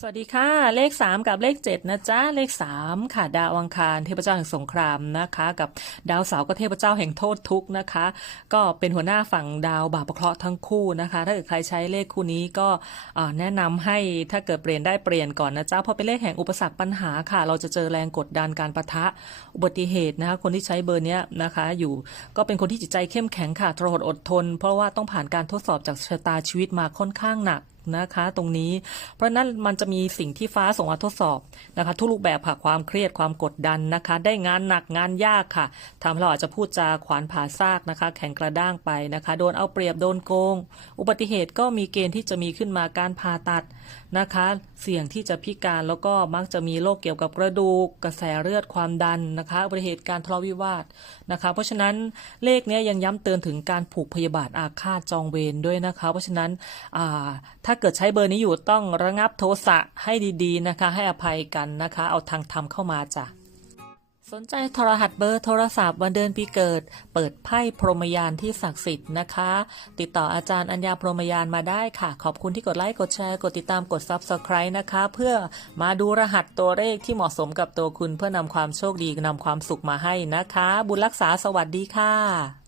สวัสดีค่ะ เลข 3 กับเลข 7 นะจ๊ะ เลข 3 ค่ะ ดาวอังคารเทพเจ้าแห่งสงครามนะคะ กับดาวเสาร์ก็เทพเจ้าแห่งโทษทุกข์นะคะ ก็เป็นหัวหน้าฝั่งดาวบาปเคราะห์ทั้งคู่นะคะ ถ้าเกิดใครใช้เลขคู่นี้ก็แนะนำให้ถ้าเกิดเปลี่ยนได้เปลี่ยนก่อนนะจ๊ะเพราะเป็นเลขแห่งอุปสรรคปัญหาค่ะ เราจะเจอแรงกดดันการประทะอุบัติเหตุนะคะ คนที่ใช้เบอร์นี้นะคะอยู่ก็เป็นคนที่จิตใจเข้มแข็งค่ะทรหดอดทน เพราะว่าต้องผ่านการทดสอบจากชะตาชีวิตมาค่อนข้างหนัก นะคะ ตรงนี้ เพราะนั้นมันจะมีสิ่งที่ฟ้าส่งมาทดสอบนะคะ ทุกรูปแบบค่ะความเครียดความกดดันนะคะ ได้งานหนักงานยากค่ะทำให้เราอาจจะพูดจาขวานผ่าซากนะคะ แข็งกระด้างไปนะคะ โดนเอาเปรียบโดนโกง อุบัติเหตุก็มีเกณฑ์ที่จะมีขึ้นมาการผ่าตัดนะคะ เสี่ยงที่จะพิการแล้วก็มักจะมีโรคเกี่ยวกับกระดูกกระแสเลือดความดันนะคะอุบัติเหตุการทะเลาะวิวาทนะคะ เพราะฉะนั้นเลขนี้ยังย้ำเตือนถึงการผูกพยาบาทอาฆาตจองเวรด้วยนะคะ เพราะฉะนั้นอ่าถ้าเกิดใช้เบอร์นี้อยู่ต้องระงับโทสะให้ดีๆนะคะ ให้อภัยกันนะคะ เอาทางธรรมเข้ามาจ้ะสนใจโทรหัสเบอร์โทรศัพท์วันเดือนปีเกิด เปิดไพ่พรหมยานที่ศักดิ์สิทธิ์นะคะ ติดต่ออาจารย์อัญญาพรหมยานมาได้ค่ะ ขอบคุณที่กดไลค์กดแชร์กดติดตามกด Subscribe นะคะ เพื่อมาดูรหัสตัวเลขที่เหมาะสมกับตัวคุณเพื่อนำความโชคดีนำความสุขมาให้นะคะ บุญรักษาสวัสดีค่ะ